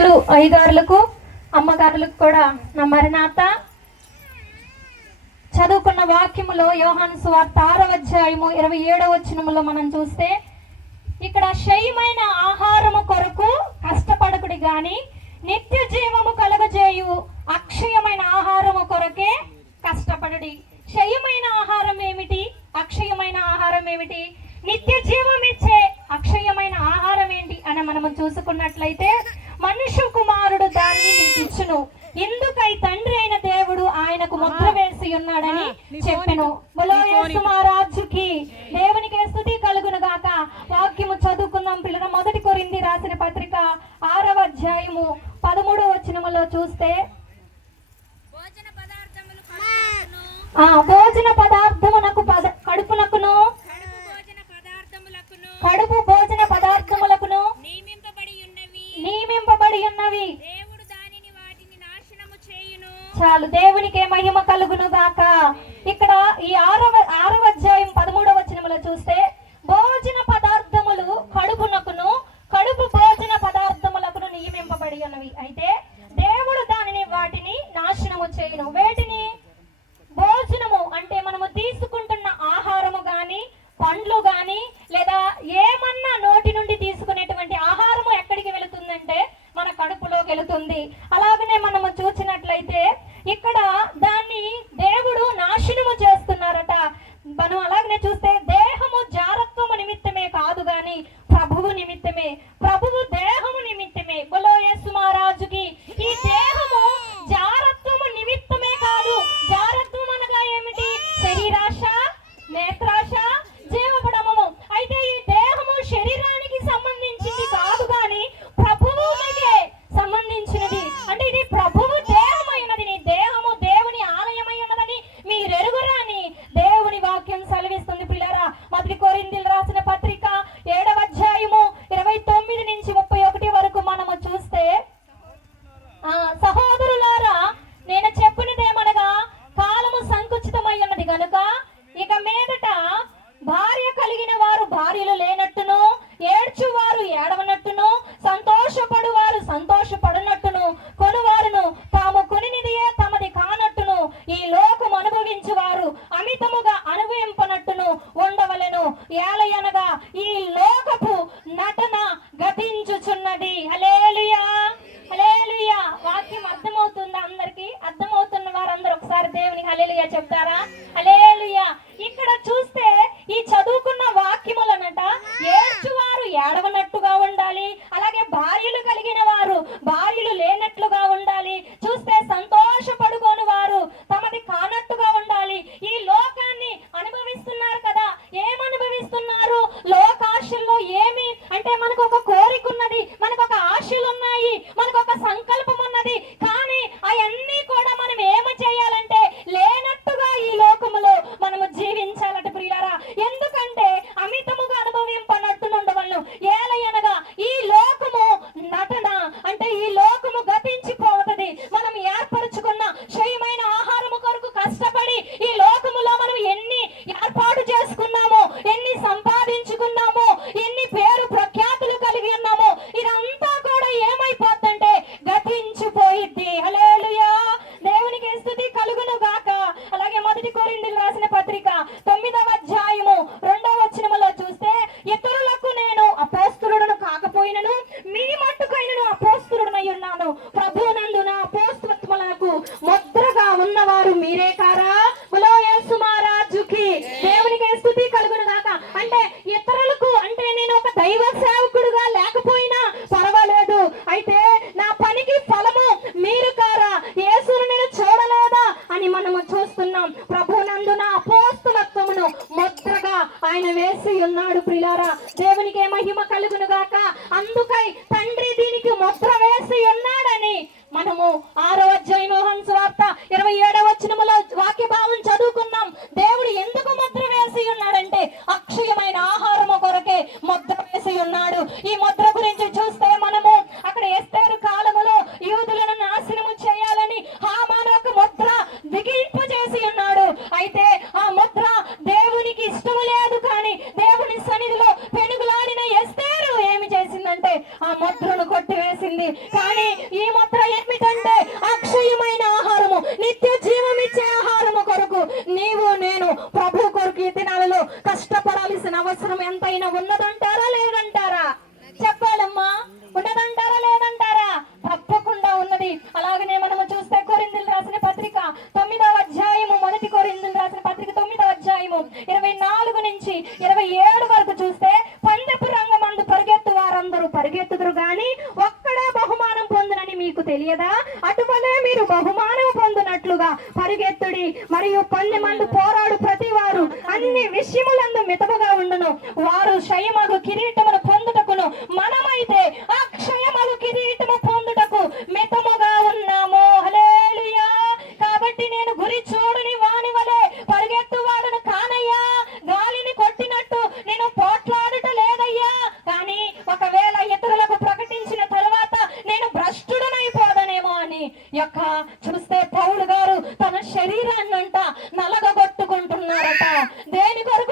అయ్యగారులకు అమ్మగారులకు కూడా నా మరణాత. చదువుకున్న వాక్యములో యోహాను సువార్త 6వ అధ్యాయము 27వ వచనములో మనం చూస్తే ఇక్కడ క్షయమైన ఆహారము కొరకు కష్టపడకుడి గాని నిత్య జీవము కలగజేయు అక్షయమైన ఆహారము కొరకే కష్టపడుడి. క్షయమైన ఆహారం ఏమిటి? అక్షయమైన ఆహారం ఏమిటి? నిత్య జీవం ఇచ్చే అక్షయమైన ఆహారం ఏంటి అని మనము చూసుకున్నట్లయితే మనుష్య కుమారుడు దాన్ని నీకు ఇచ్చును, ఎందుకై తండ్రి అయిన దేవుడు ఆయనకు ముద్ర వేసి ఉన్నాడని చెప్పెను. బలో యేసు మహారాజుకి దేవునికి స్తుతి కలుగును గాక. వాక్యము చదువుకుందాం పిల్లల. 1 కొరింథీ రాసిన పత్రిక 6వ అధ్యాయము 13వ వచనములో చూస్తే భోజన పదార్థమునకు కడుపునకును కడుపు భోజన పదార్థములకును నియమింపబడి ఉన్నవి. చాలు, దేవునికే మహిమ కలుగును గాక. ఇక్కడ ఈ 6వ అధ్యాయం 13వ వచనములో చూస్తే భోజన పదార్థములు కడుపునకును కడుపు భోజన పదార్థములకును నియమింపబడి ఉన్నవి. అయితే దేవుడు వాటిని నాశనము చేయును. వేటిని? భోజనము అంటే మనము తీసుకుంటున్న ఆహారము గాని, పండ్లు గాని, లేదా ఏమన్నా నోటి నుండి తీసుకునేటువంటి ఆహారము ఎక్కడికి వెళుతుందంటే మన కడుపులోకి వెళుతుంది. అలాగనే మనము చూసినట్లయితే ఇక్కడ దాన్ని దేవుడు నాశనము చేస్తున్నారట. మనం అలాగనే చూస్తే దేహము జారత్వము నిమిత్తమే కాదు గాని ప్రభువు నిమిత్తమే, ప్రభువు దేహము నిమిత్తమే. బలో యేసు మహారాజుకి. ఈ దేహము జారత్వము నిమిత్తమే కాదు. జారత్వం అనగా ఏమిటి? శరీరాశ, నేత్రాశ, జీవపడమము. అయితే ఈ దేహము శరీరానికి సంబంధించింది కాదు గాని ప్రభువుకే సంబంధించినది. అంటే ఇది ప్రభువు దేహమైనది. నీ దేహము దేవుని ఆలయమై ఉన్నదని మీరెరుగురా అని దేవుని వాక్యం సెలవిస్తుంది పిల్లరా. 1 కొరింథీయులకు రాసిన పత్రిక 7వ అధ్యాయము 29 నుంచి 31 వరకు మనము చూస్తే, సహోదరులారా నేను చెప్పినదేమనగా కాలము సంకుచితమై ఉన్నది గనుక ఇక మీదట భార్య కలిగిన వారు భార్యలు లేనట్టును, ఏడ్చువారు ఏడవనట్టును, సంతోషపడువారు సంతోషపడనట్టును, కొనువారును తాము కొనినిదియే తమది కానట్టును, ఈ లోకం అనుభవించువారు అమితముగా అనుభవింపనట్టును ఉండవలెను. ఏలయనగా ఈ లోకపు నటన గతించుచున్నది. హల్లెలూయా, హల్లెలూయా. వాక్యం అర్థమవుతుందా అందరికి? అర్థమవుతున్న వారందరూ ఒకసారి దేవునికి హల్లెలూయా చెప్తారా? హల్లెలూయా. ఇక్కడ చూస్తే ఈ చదువుకున్న వాక్యములనట ఏడ్చువారు ఏడవనట్టుగా ఉండాలి, అలాగే భార్యలు కలిగిన వారు భార్యలు లేనట్లుగా ఉండాలి, చూస్తే సంతోషపడుకోని వారు తమది కానట్టుగా ఉండాలి. ఈ లోకాన్ని అనుభవిస్తున్నారు కదా. ఏమనుభవిస్తున్నారు? లోకాశల్లో ఏమి అంటే మనకు ఒక కోరిక ఉన్నది, మనకు ఒక ఆశలు ఉన్నాయి, మనకు ఒక సంకల్పం ఉన్నది. కానీ అవన్నీ కూడా మనం ఏమి చేయాలంటే లేనట్టుగా ఈ లోకములో మనము జీవించాలట ప్రియులారా. ఎందుకంటే అమితముగా అనుభవింపనట్టునుండవలను. ఏలయనగా ఈ లోకము నటన అంటే ఈ లోకము గతించిపోతుంది. మనం ఏర్పరచుకున్న క్షయమైన ఆహారము కొరకు కష్టపడి ఈ లోకములో మనం ఎన్ని ఏర్పాటు చేసుకున్నామో, ఎన్ని సంపాదించుకున్నామో, ఎన్ని పేరు ప్రఖ్యాతులు కలిగి ఉన్నామో, ఇదంతా కూడా ఏమైపోద్దంటే గతించిపోయిద్ది. హల్లెలూయా, దేవునికి స్తుతి కలుగును గాక. అలాగే 1 కొరింథీయులకు రాసిన పత్రిక 9వ అధ్యాయము 2వ వచనములో చూస్తే ఇతరులకు నేను అపోస్తలుడను కాకపోయినను మీ మట్టుకైనను అపోస్తలుడనై ఉన్నాను, ప్రభువునందు నా అపోస్తలత్వములకు ముద్రగా ఉన్నవారు మీరే కారా? బలో యేసు మహారాజుకి దేవునికి స్తుతి కలుగును గాక. అంటే ఇతరులకు అంటే నేను ఒక దైవ సేవకుడుగా లేకపోయినా పర్వాలేదు, అయితే నా పనికి ఫలము మీరు కారా? యేసును నేను చూడలేదా అని మనము చూస్తున్నాం. ప్రభువునందు నా అపోస్తలత్వమును ముద్రగా ఆయన వేసి ఉన్నాడు ప్రియులారా. దేవునికి మహిమ కలుగును గాక. అందుకై తండ్రి దీనికి ముద్ర వేసి ఉన్నాడని మనము 6వ అధ్యాయం యోహాను సువార్త 27వ వచనములో వాక్య భావం చదువుకున్నాం. దేవుడు ఎందుకు ముద్ర వేసి ఉన్నాడంటే అక్షయమైన ఆహారము కొరకే ముద్ర వేసి ఉన్నాడు. ఈ ముద్ర గురించి చూస్తే మనము అక్కడ ఎస్తేరు కాలములో యూదులను నాశనము చేయాలని హామాను ఒక ముద్ర బిగింపు చేసి ఉన్నాడు. అయితే ఆ ముద్ర దేవునికి ఇష్టము లేదు, కానీ దేవుని సన్నిధిలో పెనుగులాడిన ఎస్తేరు ఏమి చేసిందంటే ఆ ముద్రను కొట్టివేసింది. కానీ కానీ ఈ ముద్ర ఏమిటంటే అక్షయమైన ఆహారము, నిత్య జీవం ఇచ్చే ఆహారము కొరకు నీవు నేను ప్రభు కొరకు ఈ దినాలలో కష్టపడాల్సిన అవసరం ఎంతైనా ఉన్నదంటారా లేదంటారా? చెప్పాలమ్మా, ఉన్నదంటారా లేదంటారా? తప్పకుండా ఉన్నది. అలాగనే మనము చూస్తే కొరింథీయులకు రాసిన పత్రిక 9వ అధ్యాయము, మొదటి కొరింథీయులకు రాసిన పత్రిక 9వ అధ్యాయము 24 నుంచి 27 వరకు చూస్తే, పందెపు రంగమందు పరిగెత్తు వారందరూ పరిగెత్తుదురు గాని ఒక్కడే బహుమానం పొందునని మీకు తెలియదా? అటువలే మీరు బహుమానం పొందునట్లుగా పరిగెత్తుడి. మరియు పందెమందు పోరాడు ప్రతి వారు అన్ని విషయములందు మితముగా ఉండును. వారు క్షయమగు కిరీటమును పొందుటకును, మనమైతే అక్షయమగు కిరీటము పొందుటకు మితముగా ఉన్నాము. హల్లెలూయా. కాబట్టి నేను గురి చూడని వాని వలె పరిగెత్తువాడును కానయ్యా. గాలిని కొట్టినట్టు నేను పోట్లాడుట లేదయ్యా. కానీ ఒకవేళ ఇతరులకు ప్రకటించిన తరువాత నేను భ్రష్టుడనైపోదనేమో అని యొక్క చూస్తే పౌలు గారు తన శరీరాన్నంట నలగగొట్టుకుంటున్నారట. దేని కొరకు